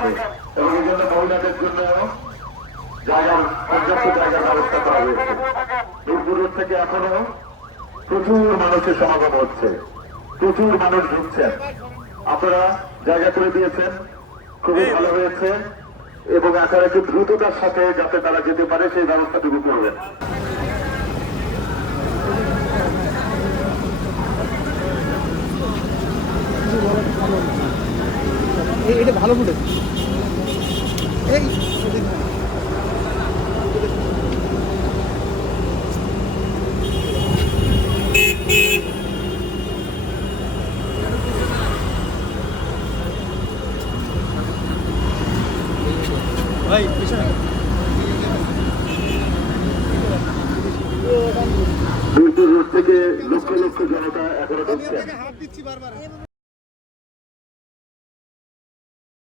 হবে এবং এই জন্য মহিলাদের জন্য জায়গার পর্যাপ্ত জায়গার ব্যবস্থা করা হয়েছে। দূর থেকে এখনো প্রচুর মানুষের সমাগম হচ্ছে, প্রচুর মানুষ ঢুকছেন। আপনারা জায়গা করে দিয়েছেন, খুবই ভালো হয়েছে এবং আপনারা একটু দ্রুততার সাথে যাতে তারা যেতে পারে সেই ব্যবস্থাটুকু করবেন। এটা ভালো ফুটে এই ভাই দূর দূর থেকে লক্ষ লক্ষ জনতা এখনো ঢুকছেন।